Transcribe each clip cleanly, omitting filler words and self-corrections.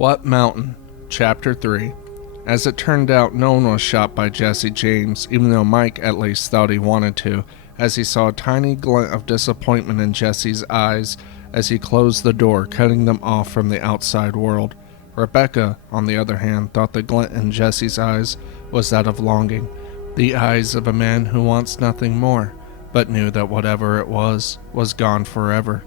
What Mountain? Chapter 3. As it turned out, no one was shot by Jesse James, even though Mike at least thought he wanted to, as he saw a tiny glint of disappointment in Jesse's eyes as he closed the door, cutting them off from the outside world. Rebecca, on the other hand, thought the glint in Jesse's eyes was that of longing, the eyes of a man who wants nothing more, but knew that whatever it was gone forever.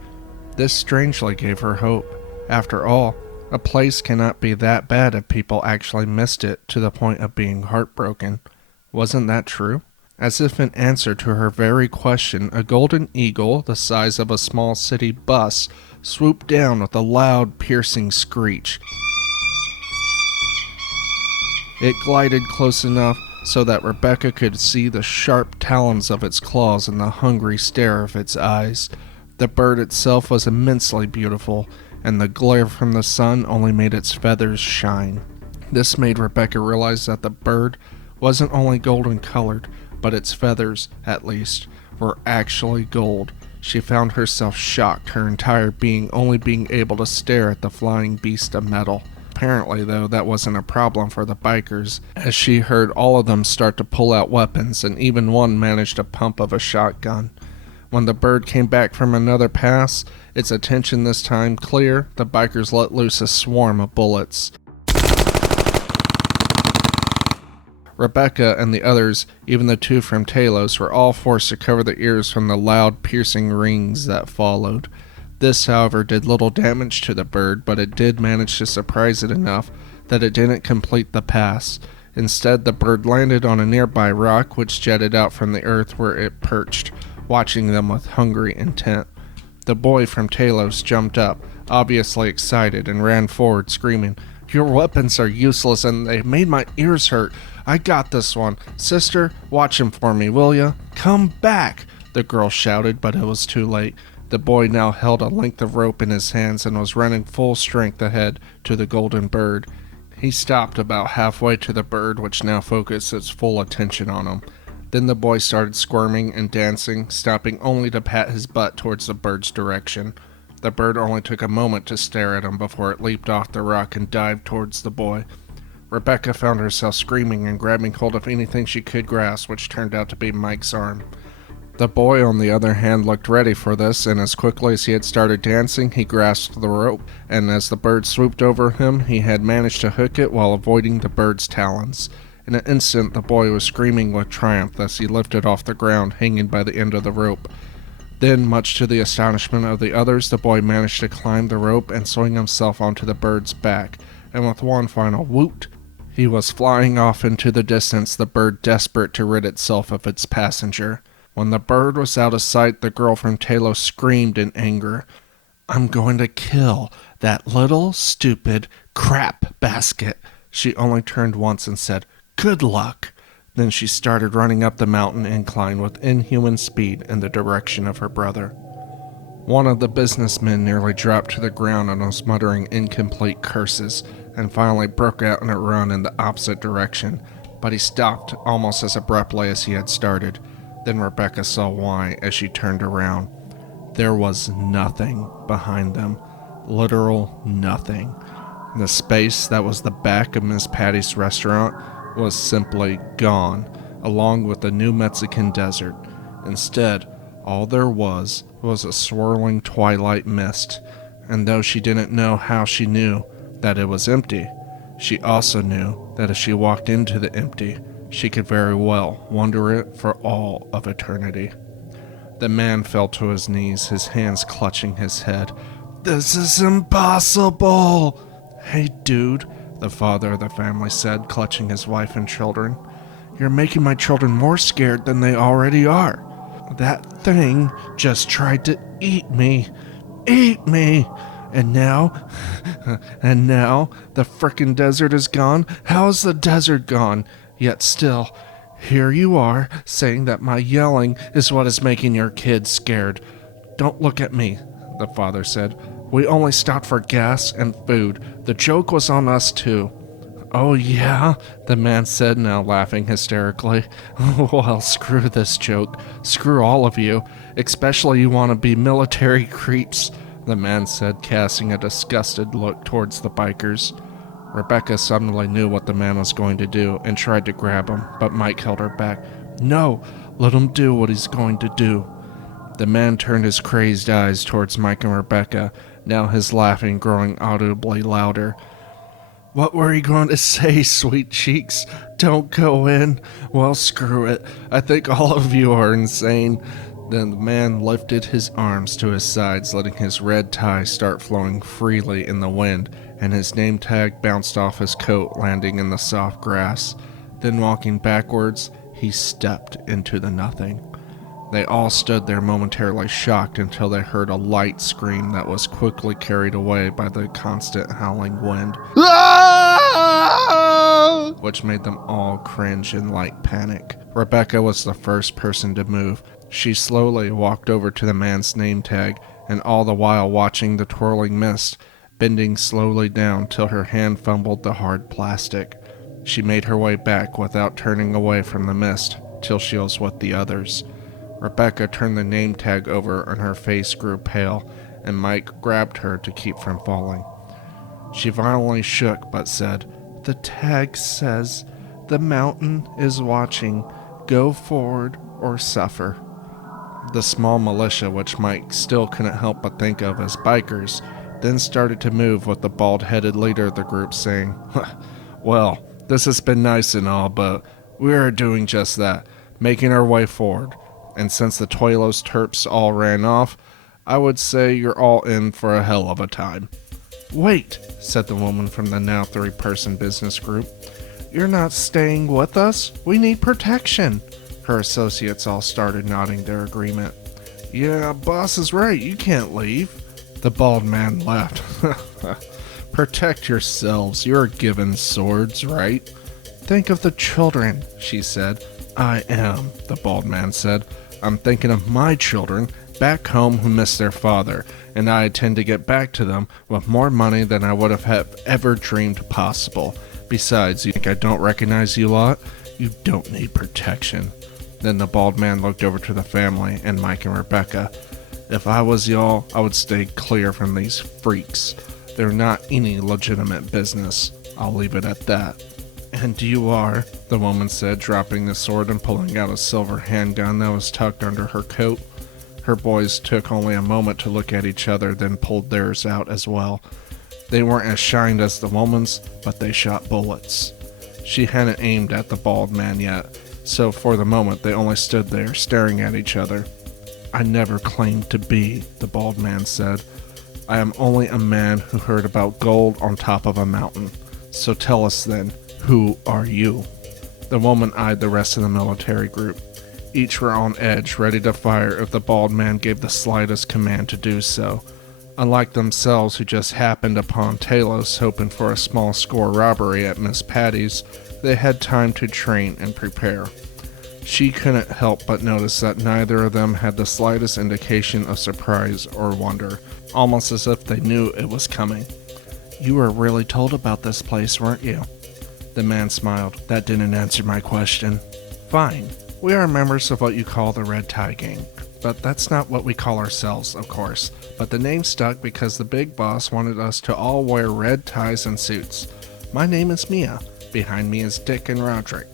This strangely gave her hope. After all, a place cannot be that bad if people actually missed it to the point of being heartbroken. Wasn't that true? As if in answer to her very question, a golden eagle, the size of a small city bus, swooped down with a loud, piercing screech. It glided close enough so that Rebecca could see the sharp talons of its claws and the hungry stare of its eyes. The bird itself was immensely beautiful, and the glare from the sun only made its feathers shine. This made Rebecca realize that the bird wasn't only golden colored, but its feathers, at least, were actually gold. She found herself shocked, her entire being only being able to stare at the flying beast of metal. Apparently, though, that wasn't a problem for the bikers, as she heard all of them start to pull out weapons, and even one managed a pump of a shotgun. When the bird came back from another pass, its attention this time clear, the bikers let loose a swarm of bullets. Rebecca and the others, even the two from Talos, were all forced to cover their ears from the loud, piercing rings that followed. This, however, did little damage to the bird, but it did manage to surprise it enough that it didn't complete the pass. Instead, the bird landed on a nearby rock which jutted out from the earth where it perched, watching them with hungry intent. The boy from Talos jumped up, obviously excited, and ran forward screaming, "Your weapons are useless and they made my ears hurt. I got this one. Sister, watch him for me, will ya? Come back!" the girl shouted, but it was too late. The boy now held a length of rope in his hands and was running full strength ahead to the golden bird. He stopped about halfway to the bird, which now focused its full attention on him. Then the boy started squirming and dancing, stopping only to pat his butt towards the bird's direction. The bird only took a moment to stare at him before it leaped off the rock and dived towards the boy. Rebecca found herself screaming and grabbing hold of anything she could grasp, which turned out to be Mike's arm. The boy, on the other hand, looked ready for this, and as quickly as he had started dancing, he grasped the rope, and as the bird swooped over him, he had managed to hook it while avoiding the bird's talons. In an instant, the boy was screaming with triumph as he lifted off the ground, hanging by the end of the rope. Then, much to the astonishment of the others, the boy managed to climb the rope and swing himself onto the bird's back, and with one final woot, he was flying off into the distance, the bird desperate to rid itself of its passenger. When the bird was out of sight, the girl from Talos screamed in anger, "I'm going to kill that little, stupid crap basket." She only turned once and said, "Good luck." Then she started running up the mountain incline with inhuman speed in the direction of her brother. One of the businessmen nearly dropped to the ground and was muttering incomplete curses, and finally broke out in a run in the opposite direction, but he stopped almost as abruptly as he had started. Then Rebecca saw why as she turned around. There was nothing behind them. Literal nothing. The space that was the back of Miss Patty's restaurant was simply gone, along with the New Mexican desert. Instead, all there was a swirling twilight mist, and though she didn't know how she knew that it was empty, she also knew that if she walked into the empty, she could very well wander it for all of eternity. The man fell to his knees, his hands clutching his head. "This is impossible!" "Hey, dude," the father of the family said, clutching his wife and children. "You're making my children more scared than they already are. That thing just tried to eat me. Eat me! And now the frickin' desert is gone. How is the desert gone? Yet still, here you are, saying that my yelling is what is making your kids scared. Don't look at me," the father said. "We only stopped for gas and food. The joke was on us too." "Oh yeah?" the man said, now laughing hysterically. "Well, screw this joke. Screw all of you. Especially you want to be military creeps." the man said, casting a disgusted look towards the bikers. Rebecca suddenly knew what the man was going to do and tried to grab him, but Mike held her back. No, let him do what he's going to do. The man turned his crazed eyes towards Mike and Rebecca, now his laughing growing audibly louder. What were you going to say, sweet cheeks? Don't go in? Well, screw it. I think all of you are insane. Then the man lifted his arms to his sides, letting his red tie start flowing freely in the wind, and his name tag bounced off his coat, landing in the soft grass. Then walking backwards, he stepped into the nothing. They all stood there momentarily shocked until they heard a light scream that was quickly carried away by the constant howling wind, which made them all cringe in light panic. Rebecca was the first person to move. She slowly walked over to the man's name tag, and all the while watching the twirling mist, bending slowly down till her hand fumbled the hard plastic. She made her way back without turning away from the mist till she was with the others. Rebecca turned the name tag over and her face grew pale, and Mike grabbed her to keep from falling. She violently shook but said, "The tag says, the mountain is watching. Go forward or suffer." The small militia, which Mike still couldn't help but think of as bikers, then started to move, with the bald-headed leader of the group saying, "Well, this has been nice and all, but we are doing just that, making our way forward. And since the Toilos Terps all ran off, I would say you're all in for a hell of a time." "Wait," said the woman from the now three-person business group. "You're not staying with us? We need protection." Her associates all started nodding their agreement. "Yeah, boss is right. You can't leave." The bald man laughed. "Protect yourselves. You're given swords, right?" "Think of the children," she said. "I am," the bald man said. "I'm thinking of my children back home who miss their father, and I intend to get back to them with more money than I would have ever dreamed possible. Besides, you think I don't recognize you lot? You don't need protection." Then the bald man looked over to the family and Mike and Rebecca. "If I was y'all, I would stay clear from these freaks. They're not any legitimate business. I'll leave it at that." "And you are," the woman said, dropping the sword and pulling out a silver handgun that was tucked under her coat. Her boys took only a moment to look at each other, then pulled theirs out as well. They weren't as shined as the woman's, but they shot bullets. She hadn't aimed at the bald man yet, so for the moment they only stood there staring at each other. "I never claimed to be," the bald man said. "I am only a man who heard about gold on top of a mountain. So tell us then, who are you?" The woman eyed the rest of the military group. Each were on edge, ready to fire if the bald man gave the slightest command to do so. Unlike themselves, who just happened upon Talos hoping for a small score robbery at Miss Patty's, they had time to train and prepare. She couldn't help but notice that neither of them had the slightest indication of surprise or wonder, almost as if they knew it was coming. "You were really told about this place, weren't you?" The man smiled. "That didn't answer my question." "Fine. We are members of what you call the Red Tie Gang. But that's not what we call ourselves, of course. But the name stuck because the big boss wanted us to all wear red ties and suits. My name is Mia. Behind me is Dick and Roderick.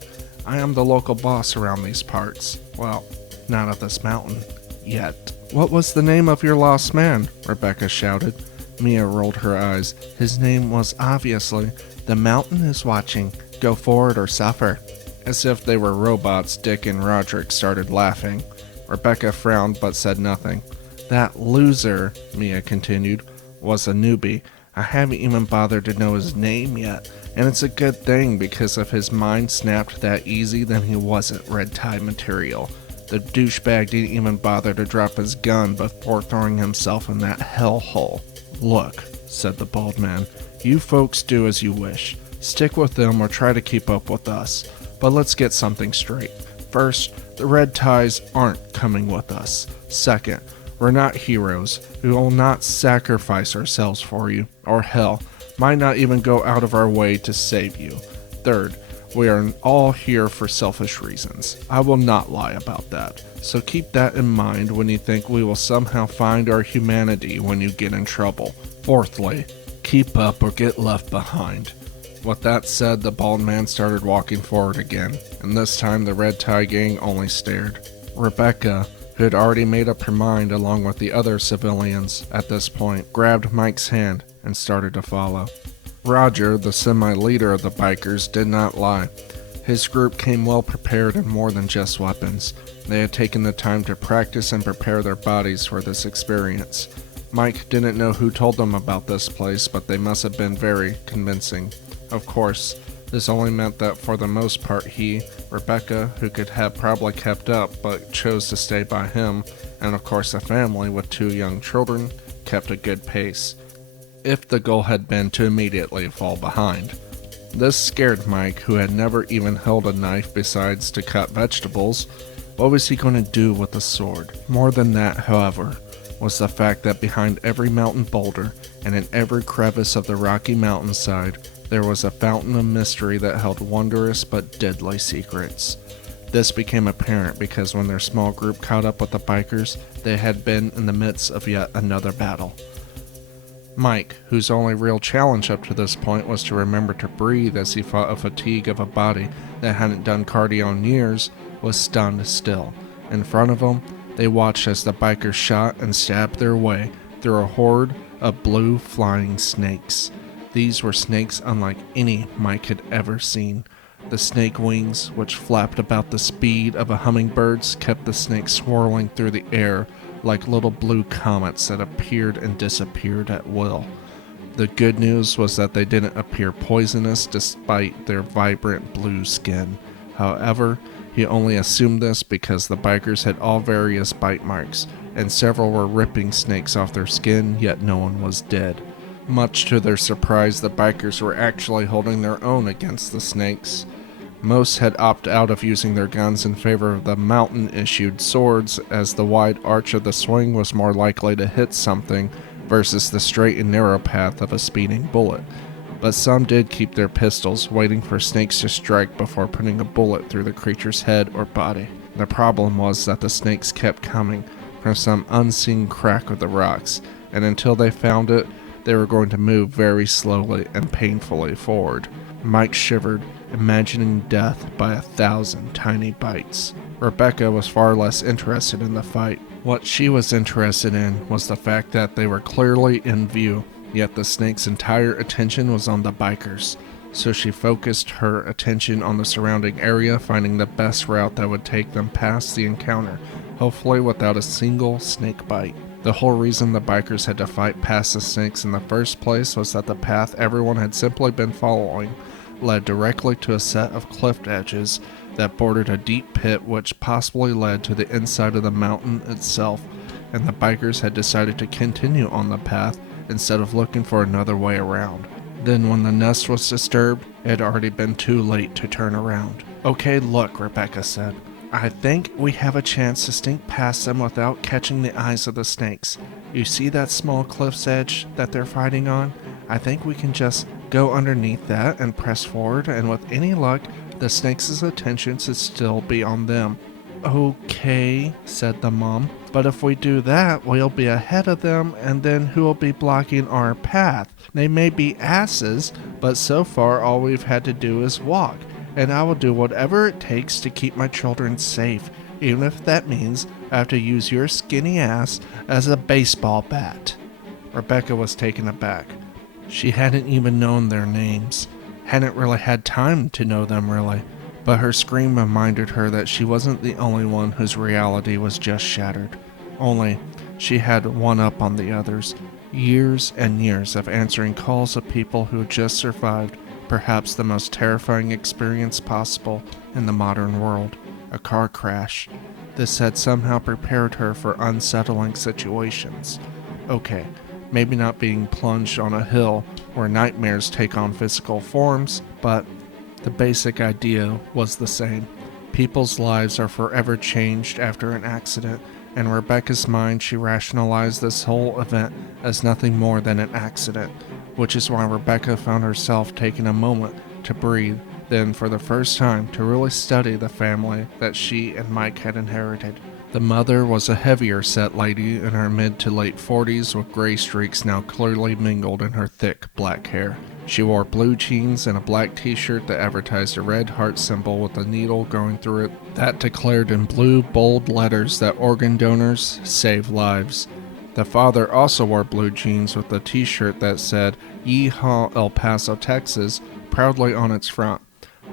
I am the local boss around these parts. Well, not of this mountain. Yet." "What was the name of your lost man?" Rebecca shouted. Mia rolled her eyes. "His name was obviously, 'The mountain is watching. Go forward or suffer.'" As if they were robots, Dick and Roderick started laughing. Rebecca frowned but said nothing. "That loser," Mia continued, "was a newbie. I haven't even bothered to know his name yet, and it's a good thing because if his mind snapped that easy, then he wasn't red tie material. The douchebag didn't even bother to drop his gun before throwing himself in that hellhole." "Look," said the bald man, "you folks do as you wish. Stick with them or try to keep up with us. But let's get something straight. First, the red ties aren't coming with us. Second, we're not heroes. We will not sacrifice ourselves for you, or hell, might not even go out of our way to save you. Third, We are all here for selfish reasons. I will not lie about that. So keep that in mind when you think we will somehow find our humanity when you get in trouble. Fourthly, keep up or get left behind. With that said, the bald man started walking forward again, and this time the red tie gang only stared. Rebecca, who had already made up her mind along with the other civilians at this point, grabbed Mike's hand and started to follow. Roger, the semi-leader of the bikers, did not lie. His group came well prepared and more than just weapons. They had taken the time to practice and prepare their bodies for this experience. Mike didn't know who told them about this place, but they must have been very convincing. Of course, this only meant that for the most part he, Rebecca, who could have probably kept up but chose to stay by him, and of course the family with 2 young children, kept a good pace, if the goal had been to immediately fall behind. This scared Mike, who had never even held a knife besides to cut vegetables. What was he going to do with a sword? More than that, however, was the fact that behind every mountain boulder and in every crevice of the rocky mountainside, there was a fountain of mystery that held wondrous but deadly secrets. This became apparent because when their small group caught up with the bikers, they had been in the midst of yet another battle. Mike, whose only real challenge up to this point was to remember to breathe as he fought a fatigue of a body that hadn't done cardio in years, was stunned still. In front of him, they watched as the bikers shot and stabbed their way through a horde of blue flying snakes. These were snakes unlike any Mike had ever seen. The snake wings, which flapped about the speed of a hummingbird's, kept the snakes swirling through the air like little blue comets that appeared and disappeared at will. The good news was that they didn't appear poisonous despite their vibrant blue skin. However, he only assumed this because the bikers had all various bite marks, and several were ripping snakes off their skin, yet no one was dead. Much to their surprise, the bikers were actually holding their own against the snakes. Most had opted out of using their guns in favor of the mountain-issued swords, as the wide arch of the swing was more likely to hit something versus the straight and narrow path of a speeding bullet. But some did keep their pistols, waiting for snakes to strike before putting a bullet through the creature's head or body. The problem was that the snakes kept coming from some unseen crack of the rocks, and until they found it, they were going to move very slowly and painfully forward. Mike shivered, imagining death by 1,000 tiny bites. Rebecca was far less interested in the fight. What she was interested in was the fact that they were clearly in view, yet the snake's entire attention was on the bikers. So she focused her attention on the surrounding area, finding the best route that would take them past the encounter, hopefully without a single snake bite. The whole reason the bikers had to fight past the snakes in the first place was that the path everyone had simply been following led directly to a set of cliff edges that bordered a deep pit which possibly led to the inside of the mountain itself, and the bikers had decided to continue on the path instead of looking for another way around. Then when the nest was disturbed, it had already been too late to turn around. "Okay, look," Rebecca said. "I think we have a chance to sneak past them without catching the eyes of the snakes. You see that small cliff's edge that they're fighting on? I think we can just go underneath that and press forward, and with any luck, the snakes' attention should still be on them." "Okay," said the mom, "but if we do that, we'll be ahead of them, and then who will be blocking our path? They may be asses, but so far all we've had to do is walk, and I will do whatever it takes to keep my children safe, even if that means I have to use your skinny ass as a baseball bat." Rebecca was taken aback. She hadn't even known their names, hadn't really had time to know them really, but her scream reminded her that she wasn't the only one whose reality was just shattered. Only, she had one up on the others. Years and years of answering calls of people who had just survived perhaps the most terrifying experience possible in the modern world, a car crash. This had somehow prepared her for unsettling situations. Okay, maybe not being plunged on a hill where nightmares take on physical forms, but the basic idea was the same. People's lives are forever changed after an accident, and in Rebecca's mind she rationalized this whole event as nothing more than an accident, which is why Rebecca found herself taking a moment to breathe then for the first time to really study the family that she and Mike had inherited. The mother was a heavier set lady in her mid to late 40s with gray streaks now clearly mingled in her thick black hair. She wore blue jeans and a black t-shirt that advertised a red heart symbol with a needle going through it that declared in blue bold letters that organ donors save lives. The father also wore blue jeans with a t-shirt that said Yeehaw El Paso, Texas proudly on its front.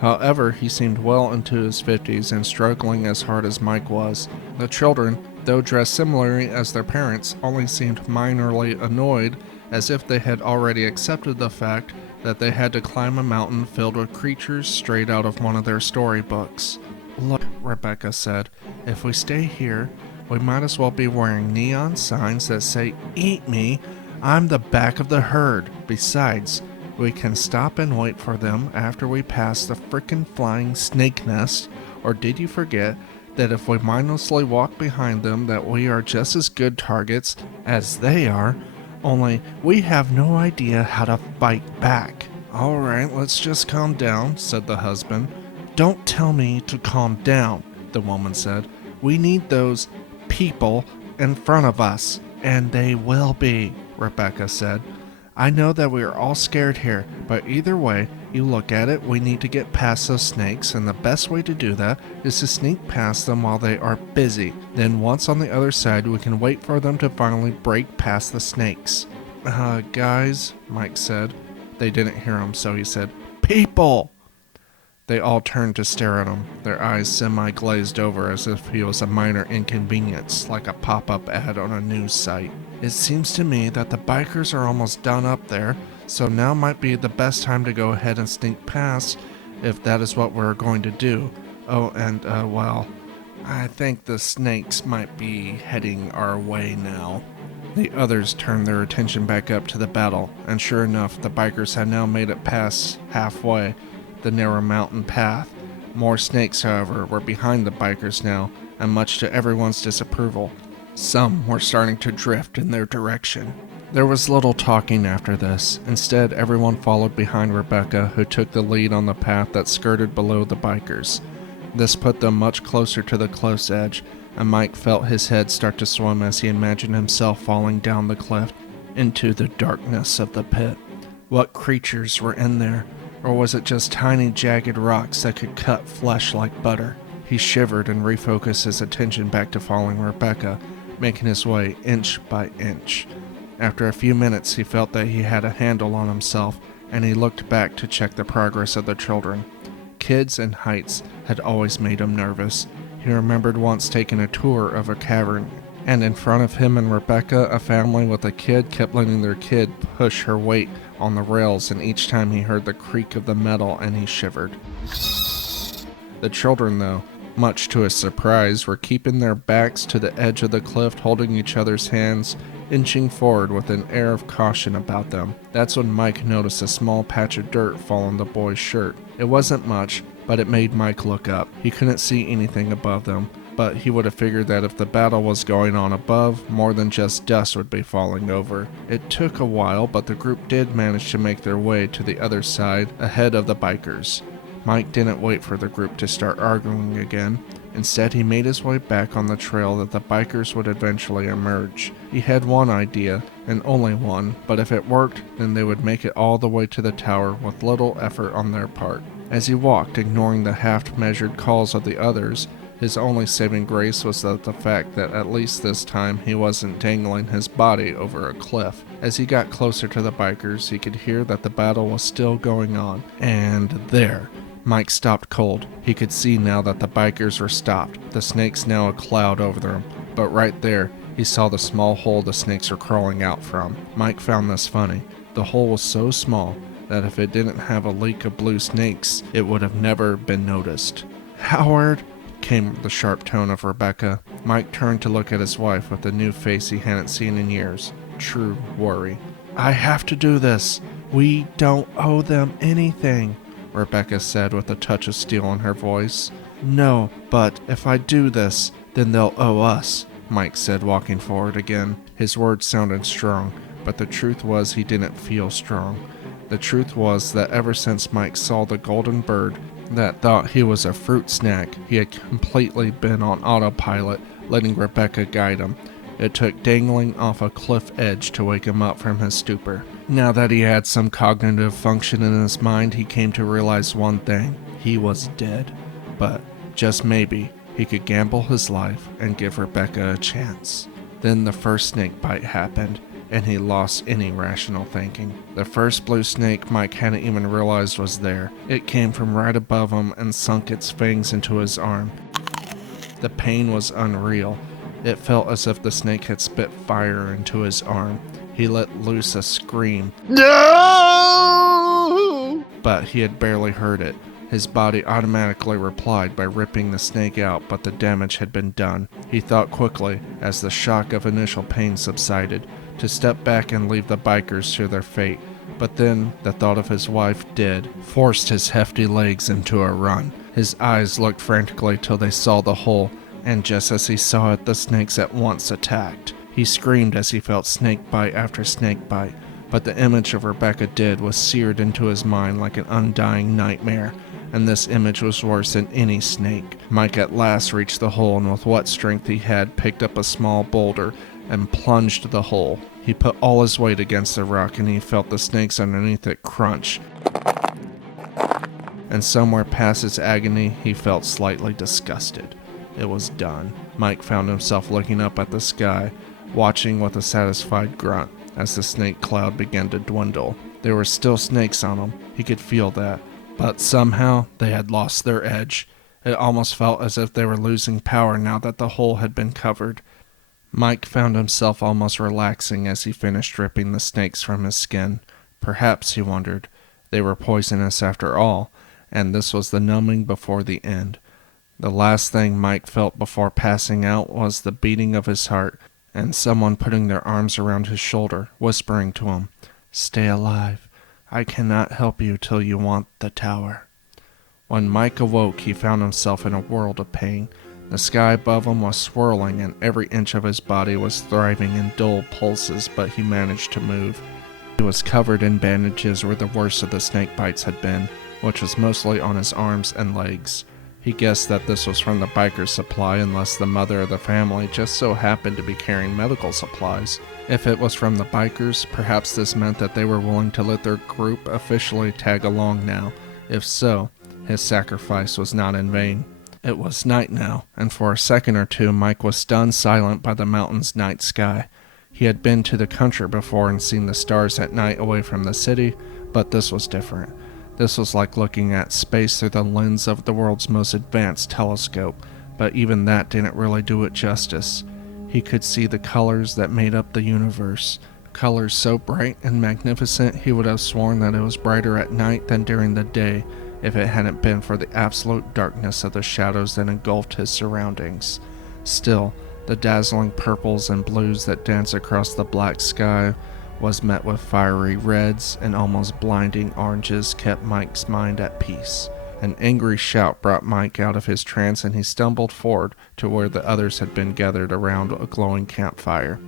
However, he seemed well into his 50s and struggling as hard as Mike was. The children, though dressed similarly as their parents, only seemed minorly annoyed, as if they had already accepted the fact that they had to climb a mountain filled with creatures straight out of one of their storybooks. "Look," Rebecca said, "if we stay here, we might as well be wearing neon signs that say, 'Eat me, I'm the back of the herd.' Besides, we can stop and wait for them after we pass the frickin' flying snake nest. Or did you forget that if we mindlessly walk behind them that we are just as good targets as they are, only we have no idea how to fight back?" "All right, let's just calm down," said the husband. "Don't tell me to calm down," the woman said. "We need those people in front of us." "And they will be," Rebecca said. "I know that we are all scared here, but either way you look at it, we need to get past those snakes, and the best way to do that is to sneak past them while they are busy. Then once on the other side, we can wait for them to finally break past the snakes." Guys," Mike said. They didn't hear him, so he said, "People!" They all turned to stare at him, their eyes semi-glazed over as if he was a minor inconvenience, like a pop-up ad on a news site. "It seems to me that the bikers are almost done up there, so now might be the best time to go ahead and sneak past, if that is what we're going to do. Oh, and, well, I think the snakes might be heading our way now." The others turned their attention back up to the battle, and sure enough, the bikers had now made it past halfway the narrow mountain path. More snakes, however, were behind the bikers now, and much to everyone's disapproval, some were starting to drift in their direction. There was little talking after this. Instead, everyone followed behind Rebecca, who took the lead on the path that skirted below the bikers. This put them much closer to the close edge, and Mike felt his head start to swim as he imagined himself falling down the cliff into the darkness of the pit. What creatures were in there? Or was it just tiny jagged rocks that could cut flesh like butter? He shivered and refocused his attention back to following Rebecca, making his way inch by inch. After a few minutes, he felt that he had a handle on himself, and he looked back to check the progress of the children. Kids and heights had always made him nervous. He remembered once taking a tour of a cavern, and in front of him and Rebecca, a family with a kid kept letting their kid push her weight on the rails, and each time he heard the creak of the metal and he shivered. The children, though, much to his surprise, were keeping their backs to the edge of the cliff, holding each other's hands, inching forward with an air of caution about them. That's when Mike noticed a small patch of dirt fall on the boy's shirt. It wasn't much, but it made Mike look up. He couldn't see anything above them, but he would have figured that if the battle was going on above, more than just dust would be falling over. It took a while, but the group did manage to make their way to the other side, ahead of the bikers. Mike didn't wait for the group to start arguing again. Instead, he made his way back on the trail that the bikers would eventually emerge. He had one idea, and only one, but if it worked, then they would make it all the way to the tower with little effort on their part. As he walked, ignoring the half-measured calls of the others, his only saving grace was the fact that at least this time he wasn't dangling his body over a cliff. As he got closer to the bikers, he could hear that the battle was still going on. And there, Mike stopped cold. He could see now that the bikers were stopped, the snakes now a cloud over them. But right there, he saw the small hole the snakes were crawling out from. Mike found this funny. The hole was so small that if it didn't have a leak of blue snakes, it would have never been noticed. "Howard," came the sharp tone of Rebecca. Mike turned to look at his wife with a new face he hadn't seen in years. True worry. "I have to do this. We don't owe them anything," Rebecca said with a touch of steel in her voice. "No, but if I do this, then they'll owe us," Mike said, walking forward again. His words sounded strong, but the truth was he didn't feel strong. The truth was that ever since Mike saw the golden bird that thought he was a fruit snack, he had completely been on autopilot, letting Rebecca guide him. It took dangling off a cliff edge to wake him up from his stupor. Now that he had some cognitive function in his mind, he came to realize one thing. He was dead. But, just maybe, he could gamble his life and give Rebecca a chance. Then the first snake bite happened, and he lost any rational thinking. The first blue snake Mike hadn't even realized was there. It came from right above him and sunk its fangs into his arm. The pain was unreal. It felt as if the snake had spit fire into his arm. He let loose a scream. No! But he had barely heard it. His body automatically replied by ripping the snake out, but the damage had been done. He thought quickly, as the shock of initial pain subsided, to step back and leave the bikers to their fate. But then, the thought of his wife dead forced his hefty legs into a run. His eyes looked frantically till they saw the hole, and just as he saw it, the snakes at once attacked. He screamed as he felt snake bite after snake bite, but the image of Rebecca dead was seared into his mind like an undying nightmare, and this image was worse than any snake. Mike at last reached the hole, and with what strength he had, picked up a small boulder and plunged the hole. He put all his weight against the rock, and he felt the snakes underneath it crunch. And somewhere past his agony, he felt slightly disgusted. It was done. Mike found himself looking up at the sky, watching with a satisfied grunt as the snake cloud began to dwindle. There were still snakes on him. He could feel that. But somehow, they had lost their edge. It almost felt as if they were losing power now that the hole had been covered. Mike found himself almost relaxing as he finished ripping the snakes from his skin. Perhaps, he wondered, they were poisonous after all, and this was the numbing before the end. The last thing Mike felt before passing out was the beating of his heart, and someone putting their arms around his shoulder, whispering to him, "Stay alive. I cannot help you till you want the tower." When Mike awoke, he found himself in a world of pain. The sky above him was swirling, and every inch of his body was thriving in dull pulses, but he managed to move. He was covered in bandages where the worst of the snake bites had been, which was mostly on his arms and legs. He guessed that this was from the biker's supply unless the mother of the family just so happened to be carrying medical supplies. If it was from the bikers, perhaps this meant that they were willing to let their group officially tag along now. If so, his sacrifice was not in vain. It was night now, and for a second or two Mike was stunned silent by the mountain's night sky. He had been to the country before and seen the stars at night away from the city, but this was different. This was like looking at space through the lens of the world's most advanced telescope, but even that didn't really do it justice. He could see the colors that made up the universe. Colors so bright and magnificent he would have sworn that it was brighter at night than during the day if it hadn't been for the absolute darkness of the shadows that engulfed his surroundings. Still, the dazzling purples and blues that danced across the black sky was met with fiery reds and almost blinding oranges kept Mike's mind at peace. An angry shout brought Mike out of his trance, and he stumbled forward to where the others had been gathered around a glowing campfire.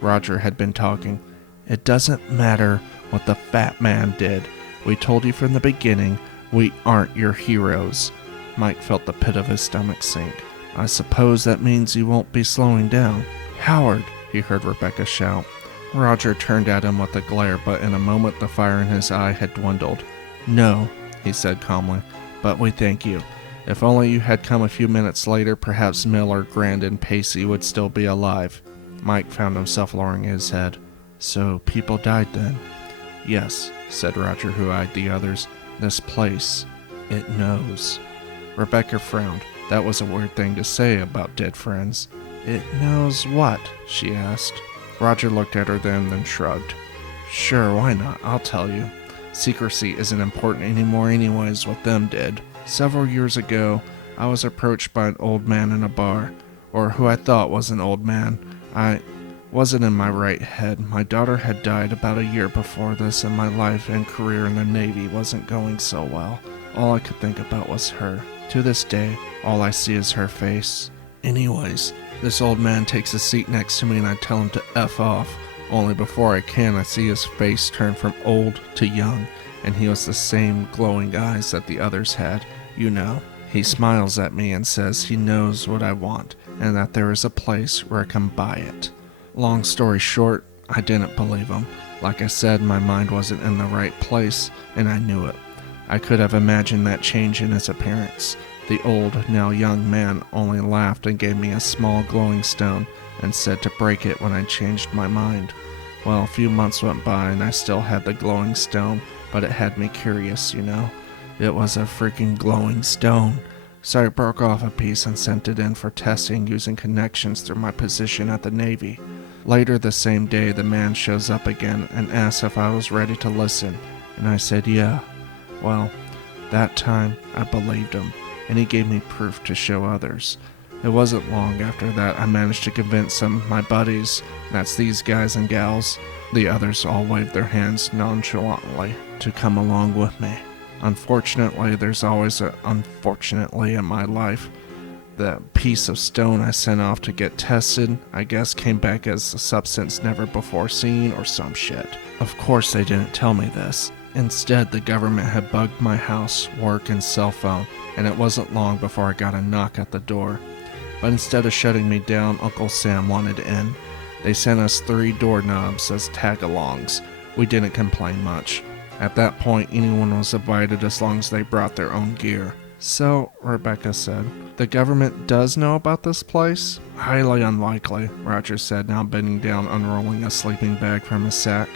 Roger had been talking. "It doesn't matter what the fat man did. We told you from the beginning, we aren't your heroes." Mike felt the pit of his stomach sink. "I suppose that means you won't be slowing down." "Howard!" he heard Rebecca shout. Roger turned at him with a glare, but in a moment the fire in his eye had dwindled. "No," he said calmly, "but we thank you. If only you had come a few minutes later, perhaps Miller, Grand, and Pacey would still be alive." Mike found himself lowering his head. "So people died then?" "Yes," said Roger, who eyed the others. "This place, it knows." Rebecca frowned. That was a weird thing to say about dead friends. "It knows what?" she asked. Roger looked at her then shrugged. "Sure, why not? I'll tell you. Secrecy isn't important anymore anyways, what them did. Several years ago, I was approached by an old man in a bar, or who I thought was an old man. I wasn't in my right head. My daughter had died about a year before this, and my life and career in the Navy wasn't going so well. All I could think about was her. To this day, all I see is her face. Anyways, this old man takes a seat next to me and I tell him to F off, Only before I can, I see his face turn from old to young, and he has the same glowing eyes that the others had, you know. He smiles at me and says he knows what I want, and that there is a place where I can buy it. Long story short, I didn't believe him. Like I said, my mind wasn't in the right place, and I knew it. I could have imagined that change in his appearance. The old, now young man only laughed and gave me a small glowing stone and said to break it when I changed my mind. Well, a few months went by and I still had the glowing stone, but it had me curious, you know. It was a freaking glowing stone. So I broke off a piece and sent it in for testing using connections through my position at the Navy. Later the same day, the man shows up again and asks if I was ready to listen, and I said yeah. Well, that time I believed him, and he gave me proof to show others. It wasn't long after that I managed to convince some of my buddies, that's these guys and gals, the others all waved their hands nonchalantly, to come along with me. Unfortunately, there's always an unfortunately in my life. The piece of stone I sent off to get tested, I guess came back as a substance never before seen or some shit. Of course they didn't tell me this. Instead, the government had bugged my house, work, and cell phone, and it wasn't long before I got a knock at the door. But instead of shutting me down, Uncle Sam wanted in. They sent us 3 doorknobs as tag-alongs. We didn't complain much. At that point, anyone was invited as long as they brought their own gear. So, Rebecca said, the government does know about this place? Highly unlikely, Roger said, now bending down, unrolling a sleeping bag from his sack.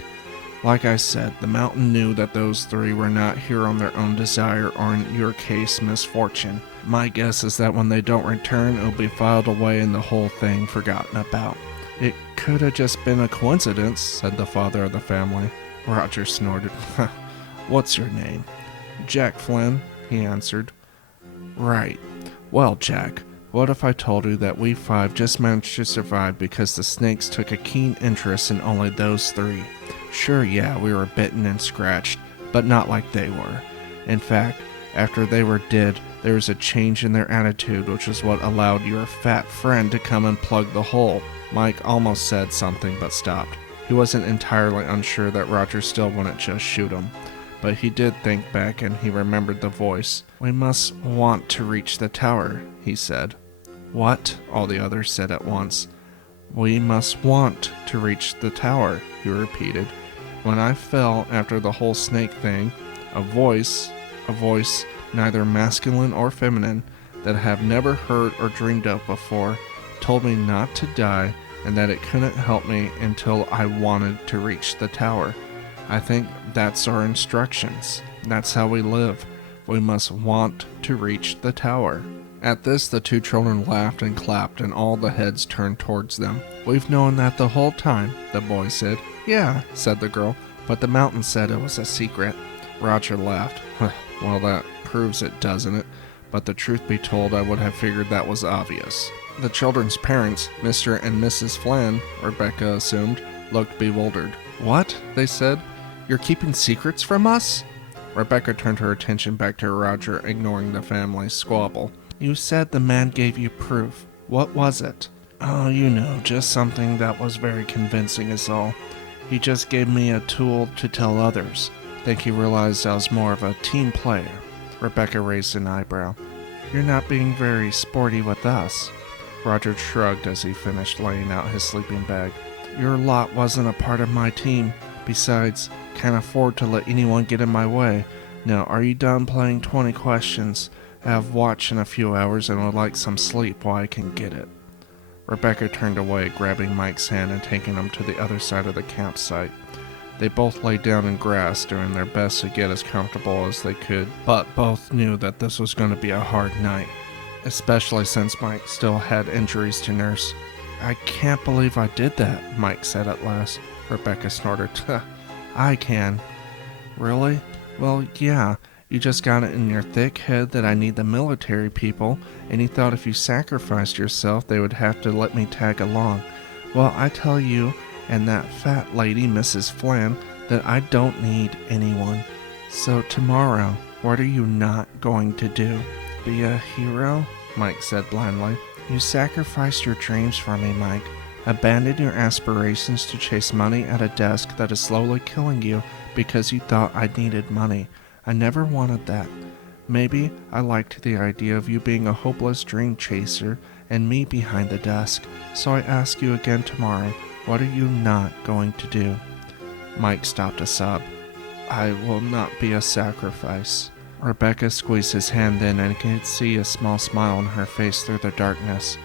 Like I said, the mountain knew that those 3 were not here on their own desire or, in your case, misfortune. My guess is that when they don't return, it'll be filed away and the whole thing forgotten about. It could have just been a coincidence, said the father of the family. Roger snorted. What's your name? Jack Flynn, he answered. Right. Well, Jack, what if I told you that we 5 just managed to survive because the snakes took a keen interest in only those 3? Sure, yeah, we were bitten and scratched, but not like they were. In fact, after they were dead, there was a change in their attitude, which is what allowed your fat friend to come and plug the hole. Mike almost said something, but stopped. He wasn't entirely unsure that Roger still wouldn't just shoot him, but he did think back and he remembered the voice. We must want to reach the tower, he said. What? All the others said at once. We must want to reach the tower, he repeated. When I fell after the whole snake thing, a voice neither masculine or feminine, that I have never heard or dreamed of before, told me not to die and that it couldn't help me until I wanted to reach the tower. I think that's our instructions. That's how we live. We must want to reach the tower. At this, the 2 children laughed and clapped, and all the heads turned towards them. We've known that the whole time, the boy said. Yeah, said the girl, but the mountain said it was a secret. Roger laughed. Well, that proves it, doesn't it? But the truth be told, I would have figured that was obvious. The children's parents, Mr. and Mrs. Flynn, Rebecca assumed, looked bewildered. What? They said. You're keeping secrets from us? Rebecca turned her attention back to Roger, ignoring the family squabble. You said the man gave you proof. What was it? Oh, you know, just something that was very convincing is all. He just gave me a tool to tell others. Think he realized I was more of a team player. Rebecca raised an eyebrow. You're not being very sporty with us. Roger shrugged as he finished laying out his sleeping bag. Your lot wasn't a part of my team. Besides, can't afford to let anyone get in my way. Now, are you done playing 20 questions? I have watch in a few hours and would like some sleep while I can get it. Rebecca turned away, grabbing Mike's hand and taking him to the other side of the campsite. They both lay down in grass, doing their best to get as comfortable as they could, but both knew that this was going to be a hard night, especially since Mike still had injuries to nurse. I can't believe I did that, Mike said at last. Rebecca snorted. I can. Really? Well, yeah. You just got it in your thick head that I need the military people, and you thought if you sacrificed yourself, they would have to let me tag along. Well, I tell you and that fat lady, Mrs. Flynn, that I don't need anyone. So tomorrow, what are you not going to do? Be a hero? Mike said blandly. You sacrificed your dreams for me, Mike. Abandon your aspirations to chase money at a desk that is slowly killing you because you thought I needed money. I never wanted that. Maybe I liked the idea of you being a hopeless dream chaser and me behind the desk. So I ask you again tomorrow, what are you not going to do? Mike stopped a sob. I will not be a sacrifice. Rebecca squeezed his hand in and could see a small smile on her face through the darkness.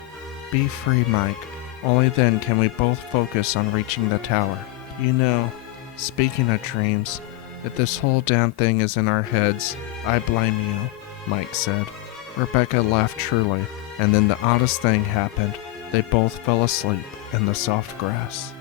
Be free, Mike. Only then can we both focus on reaching the tower. You know, speaking of dreams, if this whole damn thing is in our heads, I blame you, Mike said. Rebecca laughed truly, and then the oddest thing happened. They both fell asleep in the soft grass.